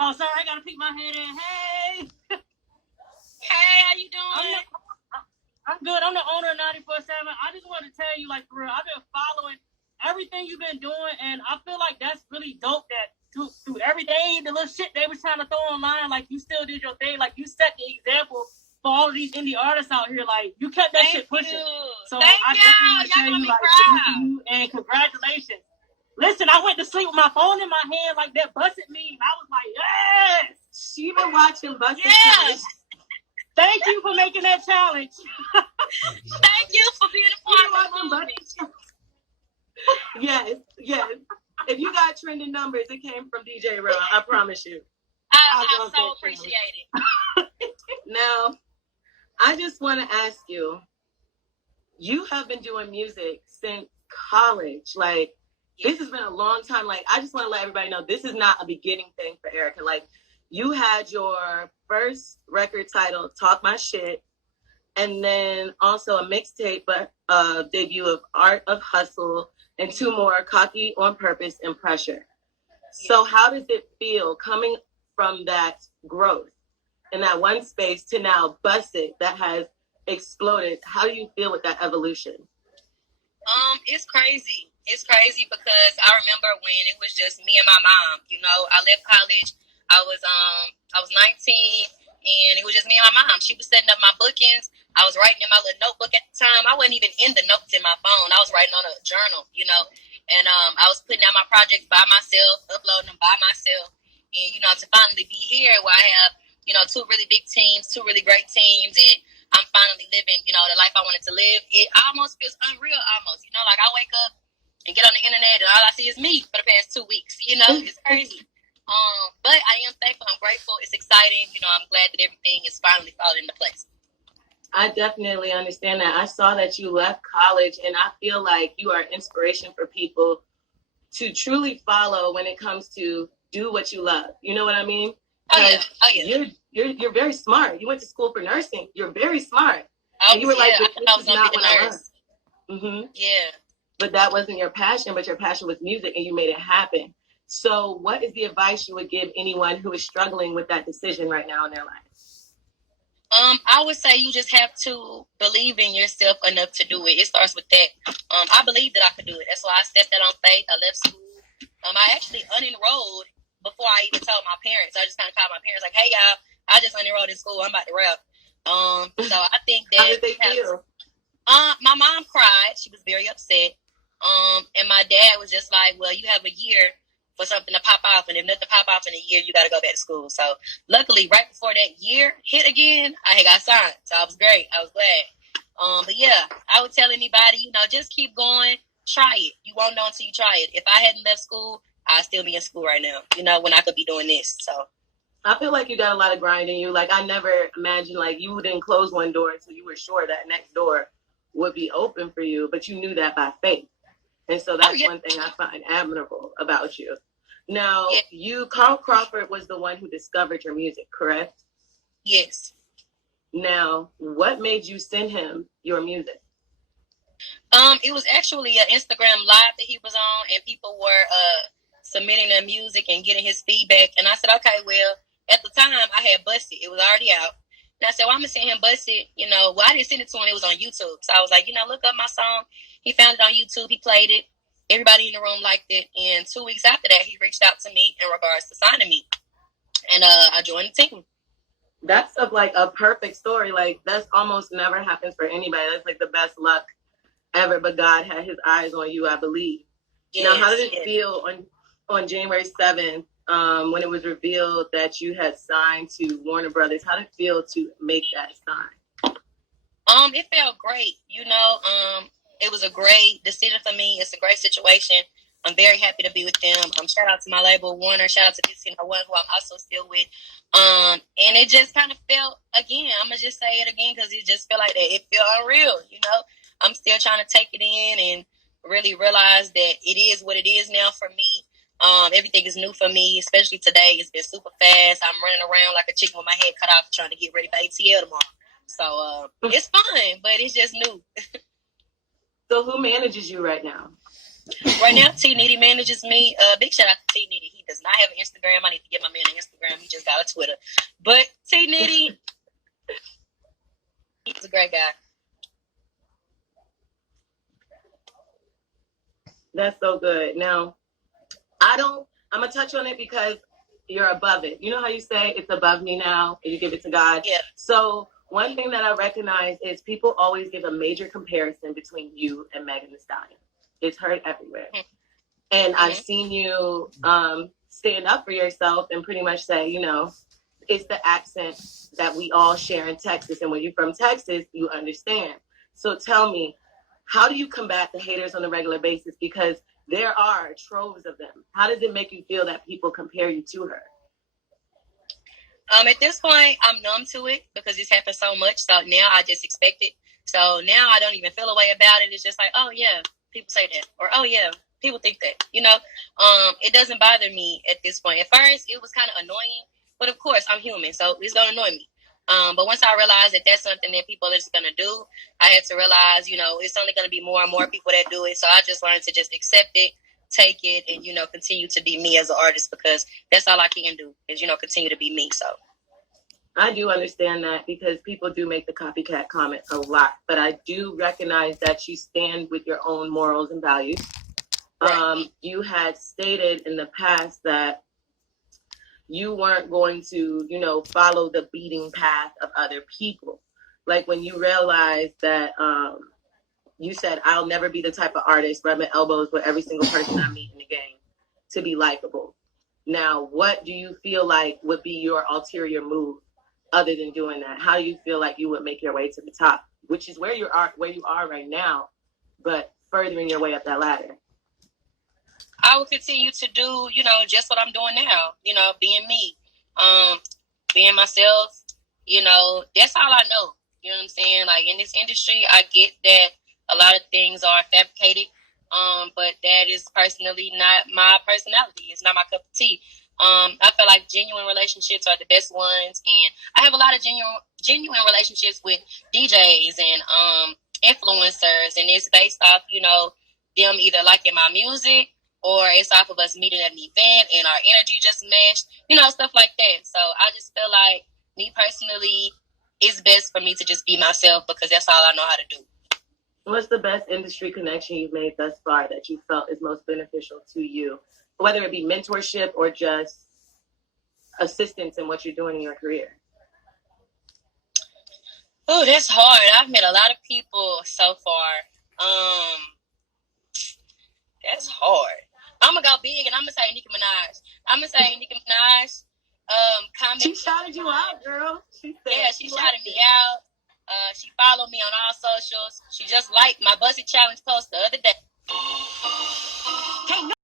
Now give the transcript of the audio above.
Oh, sorry, I gotta peek my head in. Hey. Hey, how you doing? I'm good. I'm the owner of 94.7. I just want to tell you, like, for real, I've been following everything you've been doing, and I feel like that's really dope that through every day, the little shit they was trying to throw online, like, you still did your thing. Like, you set the example for all of these indie artists out here. Like, you kept that shit pushing. So I definitely want to tell you, like, salute to you, and congratulations. Listen, I went to sleep with my phone in my hand like that Busted meme. I was like, yes! She been watching Busted. Yes! Thank you for making that challenge. Thank you for being a part of the movement. Yes. If you got trending numbers, it came from DJ Real. I promise you. I so appreciate it. Now, I just want to ask you, you have been doing music since college. Like, this has been a long time. Like, I just want to let everybody know this is not a beginning thing for Erica. Like, you had your first record titled Talk My Shit, and then also a mixtape debut of Art of Hustle, and 2 more, Cocky on Purpose and Pressure. So how does it feel coming from that growth in that one space to now Busted that has exploded? How do you feel with that evolution? It's crazy. It's crazy because I remember when it was just me and my mom. You know, I left college. I was 19, and it was just me and my mom. She was setting up my bookings. I was writing in my little notebook at the time. I wasn't even in the notes in my phone. I was writing on a journal, you know. And I was putting out my projects by myself, uploading them by myself. And, you know, to finally be here where I have, you know, 2 really big teams, 2 really great teams, and I'm finally living, you know, the life I wanted to live. It almost feels unreal, almost. You know, like I wake up and get on the internet and all I see is me for the past 2 weeks. You know, it's crazy. But I am thankful. I'm grateful. It's exciting. You know, I'm glad that everything is finally falling into place. I definitely understand that. I saw that you left college, and I feel like you are inspiration for people to truly follow when it comes to do what you love. You know what I mean? Oh yeah. You're very smart. You went to school for nursing. You're very smart. And you were like, I thought I was gonna be a nurse. Mm-hmm. Yeah. But that wasn't your passion, but your passion was music, and you made it happen. So what is the advice you would give anyone who is struggling with that decision right now in their life? I would say you just have to believe in yourself enough to do it. It starts with that. I believed that I could do it. That's why I stepped out on faith. I left school. I actually unenrolled before I even told my parents. I just kind of called my parents like, hey, y'all, I just unenrolled in school. I'm about to rap. So I think that... How did they feel? My mom cried. She was very upset. And my dad was just like, well, you have a year for something to pop off, and if nothing pop off in a year, you got to go back to school. So luckily, right before that year hit again, I had got signed. So I was great. I was glad. But yeah, I would tell anybody, you know, just keep going. Try it. You won't know until you try it. If I hadn't left school, I'd still be in school right now, you know, when I could be doing this. So I feel like you got a lot of grind in you. Like, I never imagined, like, you didn't close one door until you were sure that next door would be open for you, but you knew that by faith. And so that's one thing I find admirable about you. Now, Carl Crawford was the one who discovered your music, correct? Yes. Now, what made you send him your music? It was actually an Instagram live that he was on, and people were submitting their music and getting his feedback. And I said, okay, well, at the time I had Busted. It was already out. And I said, well, I'm going to send him Busted. You know, well, I didn't send it to him. It was on YouTube. So I was like, you know, look up my song. He found it on YouTube. He played it. Everybody in the room liked it. And 2 weeks after that, he reached out to me in regards to signing me. And I joined the team. That's like a perfect story. Like, that's almost never happens for anybody. That's like the best luck ever. But God had his eyes on you, I believe. Yes, now, how did it feel on January 7th when it was revealed that you had signed to Warner Brothers? How did it feel to make that sign? It felt great. You know, it was a great decision for me. It's a great situation. I'm very happy to be with them. Shout out to my label, Warner. Shout out to DC One, who I'm also still with. And it just kind of felt, again, I'm going to just say it again because it just felt like that. It felt unreal, you know. I'm still trying to take it in and really realize that it is what it is now for me. Everything is new for me, especially today. It's been super fast. I'm running around like a chicken with my head cut off trying to get ready for ATL tomorrow. So it's fun, but it's just new. So who manages you right now? Right now, T Nitty manages me. Big shout out to T Nitty. He does not have an Instagram. I need to get my man an Instagram. Twitter. But T Nitty, he's a great guy. That's so good. Now, I'm going to touch on it because you're above it. You know how you say it's above me now and you give it to God? Yeah. So one thing that I recognize is people always give a major comparison between you and Megan Thee Stallion. It's heard everywhere. Mm-hmm. And I've seen you stand up for yourself and pretty much say, you know, it's the accent that we all share in Texas. And when you're from Texas, you understand. So tell me, how do you combat the haters on a regular basis? Because there are troves of them. How does it make you feel that people compare you to her? At this point, I'm numb to it because it's happened so much. So now I just expect it. So now I don't even feel a way about it. It's just like, oh yeah, people say that, or oh yeah, people think that. You know, it doesn't bother me at this point. At first, it was kind of annoying, but of course, I'm human, so it's gonna annoy me. But once I realized that that's something that people are just gonna do, I had to realize, you know, it's only gonna be more and more people that do it. So I just learned to just accept it, take it, and, you know, continue to be me as an artist, because that's all I can do is, you know, continue to be me. So I do understand that, because people do make the copycat comment a lot, but I do recognize that you stand with your own morals and values. Right. You had stated in the past that you weren't going to, you know, follow the beating path of other people. Like when you realized that, you said, I'll never be the type of artist rubbing elbows with every single person I meet in the game to be likable. Now, what do you feel like would be your ulterior move other than doing that? How do you feel like you would make your way to the top, which is where you are right now, but furthering your way up that ladder? I will continue to do, you know, just what I'm doing now, you know, being me, being myself, you know, that's all I know. You know what I'm saying? Like in this industry, I get that a lot of things are fabricated, but that is personally not my personality. It's not my cup of tea. I feel like genuine relationships are the best ones, and I have a lot of genuine relationships with DJs and influencers, and it's based off, you know, them either liking my music, or it's off of us meeting at an event and our energy just meshed, you know, stuff like that. So I just feel like, me personally, it's best for me to just be myself, because that's all I know how to do. What's the best industry connection you've made thus far that you felt is most beneficial to you, whether it be mentorship or just assistance in what you're doing in your career? Oh, that's hard. I've met a lot of people so far. That's hard. I'm going to go big, and I'm going to say Nicki Minaj. I'm going to say Nicki Minaj. She shouted you out, girl. She shouted me out. She followed me on all socials. She just liked my Buzzed Challenge post the other day.